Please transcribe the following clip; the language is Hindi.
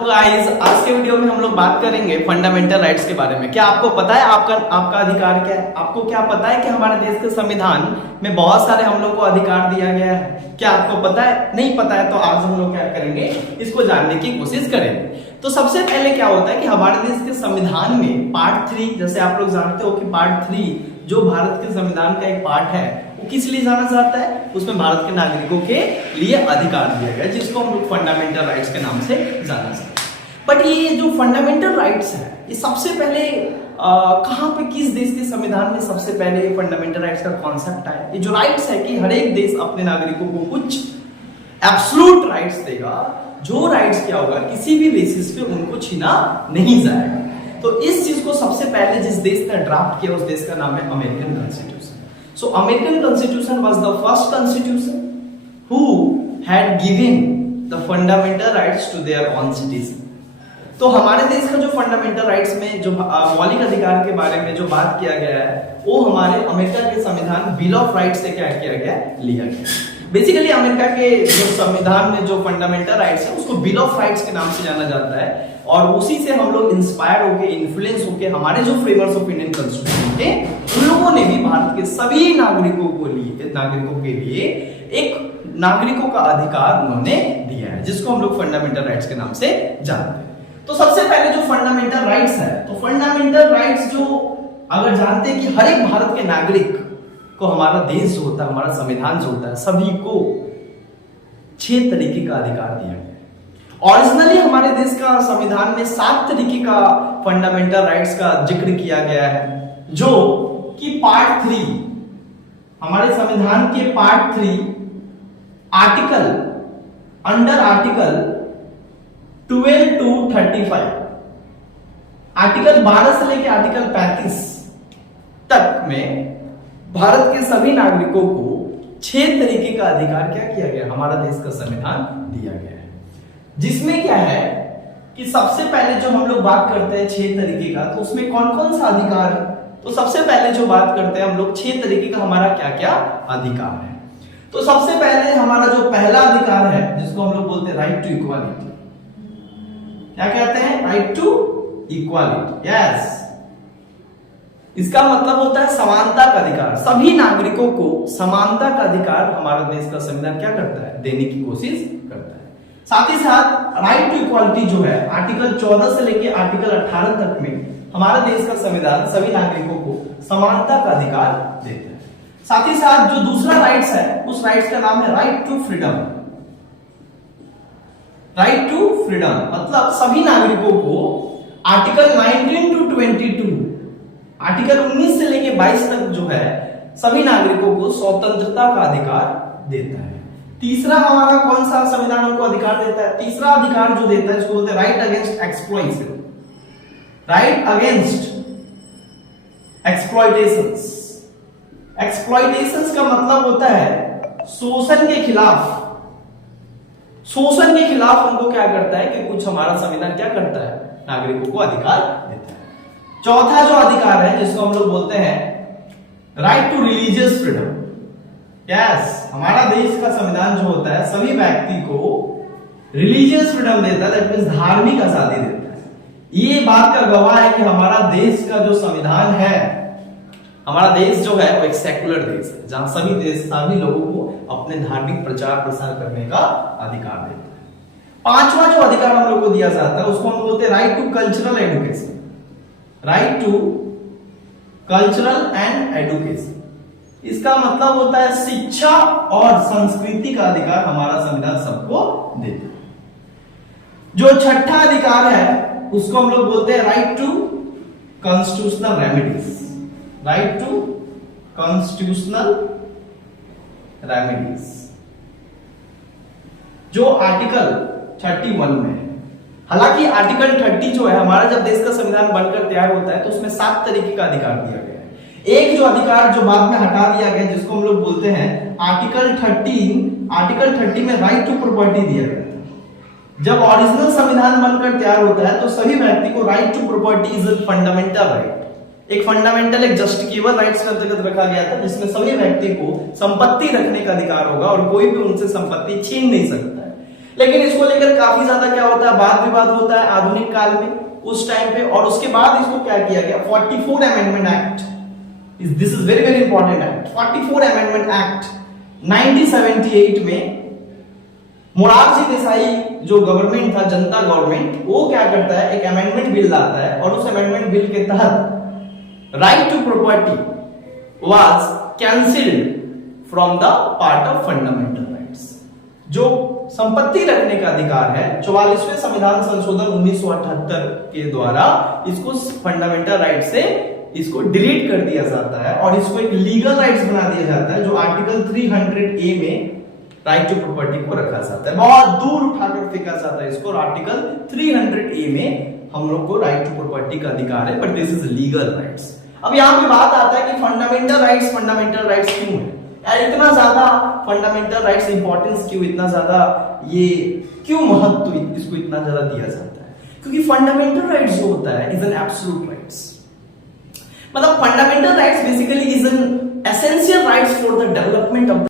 गाइस, आज के वीडियो में हम लोग बात करेंगे फंडामेंटल राइट्स के बारे में। क्या आपको पता है आपका अधिकार क्या है? आपको क्या पता है कि हमारे देश के संविधान में बहुत सारे हम लोग को अधिकार दिया गया है? क्या आपको पता है? नहीं पता है तो आज हम लोग क्या करेंगे, इसको जानने की कोशिश करेंगे। तो सबसे पहले क्या होता है कि हमारे देश के संविधान में पार्ट 3, जैसे आप लोग जानते हो कि पार्ट 3 जो भारत के संविधान का एक पार्ट है, वो किस लिए जाना जाता है? उसमें भारत के नागरिकों के लिए अधिकार दिया गया, जिसको हम लोग फंडामेंटल राइट्स के नाम से जाना जाता है। बट ये जो फंडामेंटल राइट्स है, ये सबसे पहले कहाँ पे, किस देश के संविधान में सबसे पहले फंडामेंटल राइट्स का कॉन्सेप्ट आया? ये जो राइट्स है कि हर एक देश अपने नागरिकों को कुछ एब्सोल्यूट राइट्स देगा, जो राइट्स क्या होगा किसी भी बेसिस पे उनको छीना नहीं जाएगा। तो इस चीज को सबसे पहले जिस देश ने ड्राफ्ट किया, उस देश का नाम है American constitution. So American constitution was the first constitution who had given the fundamental rights to their own citizen. तो हमारे देश का जो फंडामेंटल राइट्स में जो मौलिक अधिकार के बारे में जो बात किया गया है, वो हमारे अमेरिका के संविधान बिल ऑफ राइट्स से क्या किया गया, लिया गया। बेसिकली अमेरिका के जो संविधान में जो फंडामेंटल राइट्स है, उसको बिल ऑफ राइट्स के नाम से जाना जाता है, और उसी से हम लोग इंस्पायर होके, इन्फ्लुएंस होके हमारे जो फ्रेमर्स ऑफ इंडियन कॉन्स्टिट्यूशन थे, उन लोगों ने भी भारत के सभी नागरिकों के लिए एक नागरिकों का अधिकार उन्होंने दिया है, जिसको हम लोग फंडामेंटल राइट्स के नाम से जानते हैं। तो सबसे पहले जो फंडामेंटल राइट्स है, तो फंडामेंटल राइट्स जो अगर जानते हैं कि हर एक भारत के नागरिक को हमारा देश जो होता है, हमारा संविधान जो होता है, सभी को 6 तरीके का अधिकार दिया गया है। ओरिजिनली हमारे देश का संविधान में 7 तरीके का फंडामेंटल राइट्स का जिक्र किया गया है, जो कि पार्ट 3, हमारे संविधान के part 3 article, under article 12 to 35, article 12 से लेकर आर्टिकल 35 तक में भारत के सभी नागरिकों को 6 तरीके का अधिकार क्या किया गया, हमारा देश का संविधान दिया गया है। जिसमें क्या है कि सबसे पहले जो हम लोग बात करते हैं 6 तरीके का, तो उसमें कौन कौन सा अधिकार है? तो सबसे पहले जो बात करते हैं हम लोग 6 तरीके का हमारा क्या क्या अधिकार है। तो सबसे पहले हमारा जो पहला अधिकार है, जिसको हम लोग बोलते हैं राइट टू इक्वालिटी। क्या कहते हैं? Right to equality. यस, इसका मतलब होता है समानता का अधिकार। सभी नागरिकों को समानता का अधिकार हमारा देश का संविधान क्या करता है, देने की कोशिश करता है। साथ ही साथ राइट टू इक्वालिटी जो है, आर्टिकल 14 से लेकर आर्टिकल 18 तक में हमारा देश का संविधान सभी नागरिकों को समानता का अधिकार देता है। साथ ही साथ जो दूसरा राइट्स है, उस राइट्स का नाम है right to freedom. Right to freedom मतलब सभी नागरिकों को आर्टिकल 19 to 22, आर्टिकल 19 से लेके 22 तक जो है, सभी नागरिकों को स्वतंत्रता का अधिकार देता है। तीसरा हमारा कौन सा संविधान हमको अधिकार देता है? तीसरा अधिकार जो देता है, इसको बोलते हैं right against exploitation. Right against exploitations. Exploitations का मतलब होता है शोषण के खिलाफ। शोषण के खिलाफ हमको क्या करता है कि कुछ हमारा संविधान क्या करता है, नागरिकों को अधिकार देता है। चौथा जो अधिकार है, जिसको हम लोग बोलते हैं right to religious freedom. Yes, हमारा देश का संविधान जो होता है, सभी व्यक्ति को रिलीजियस फ्रीडम देता है, दैट मींस धार्मिक आजादी देता है। ये बात का गवाह है कि हमारा देश का जो संविधान है, हमारा देश जो है वो एक सेकुलर देश है, जहां सभी लोगों को अपने धार्मिक प्रचार प्रसार करने का अधिकार देता है। पांचवा जो अधिकार हम लोग को दिया जाता है, उसको हम बोलते हैं right to cultural education. Right to cultural and education, इसका मतलब होता है शिक्षा और संस्कृति का अधिकार हमारा संविधान सबको देता है। जो छठा अधिकार है, उसको हम लोग बोलते हैं right to constitutional remedies. Right to constitutional remedies, जो आर्टिकल 31 में है। हालांकि आर्टिकल 30 जो है, हमारा जब देश का संविधान बनकर तैयार होता है, तो उसमें 7 तरीके का अधिकार दिया गया है। एक जो अधिकार जो बाद में हटा दिया गया, जिसको हम लोग बोलते हैं आर्टिकल 13। आर्टिकल 30 में राइट टू प्रॉपर्टी दिया गया था। जब ओरिजिनल संविधान बनकर तैयार होता है, तो सभी व्यक्ति को right to property is a fundamental right, एक फंडामेंटल, एक जस्टिफिकेबल राइट्स के अंतर्गत रखा गया था, जिसमें सभी व्यक्ति को संपत्ति रखने का अधिकार होगा और कोई भी उनसे संपत्ति छीन नहीं सकता है। लेकिन इसको लेकर काफी ज्यादा क्या होता है, वाद विवाद होता है आधुनिक काल में उस टाइम पे। और उसके बाद इसको क्या किया गया, 44 amendment act, this is very very important act, 44 amendment act 1978 में मोरारजी देसाई जो गवर्नमेंट था, जनता गवर्नमेंट, वो क्या करता है, एक अमेंडमेंट बिल लाता है और उस अमेंडमेंट बिल के तहत right to property was cancelled from the part of fundamental rights. जो संपत्ति रखने का अधिकार है, 44वें संविधान संशोधन 1978 के द्वारा इसको फंडामेंटल राइट से इसको डिलीट कर दिया जाता है और इसको एक लीगल राइट्स बना दिया जाता है, जो आर्टिकल 300A में राइट टू प्रॉपर्टी को रखा जाता है। बहुत दूर उठाकर फेंका जाता है इसको, और आर्टिकल 300A में हम लोग को राइट टू प्रॉपर्टी का अधिकार है, but this is legal rights. अब यहां पे बात आता है कि फंडामेंटल राइट्स क्यों है यार, इतना ज्यादा फंडामेंटल राइट्स इंपॉर्टेंस क्यों, इतना ज्यादा ये क्यों महत्व इसको इतना ज्यादा दिया जाता है? क्योंकि फंडामेंटल राइट्स जो होता है इज एन एब्सोल्यूट राइट्स, मतलब fundamental rights basically is an essential rights for the development of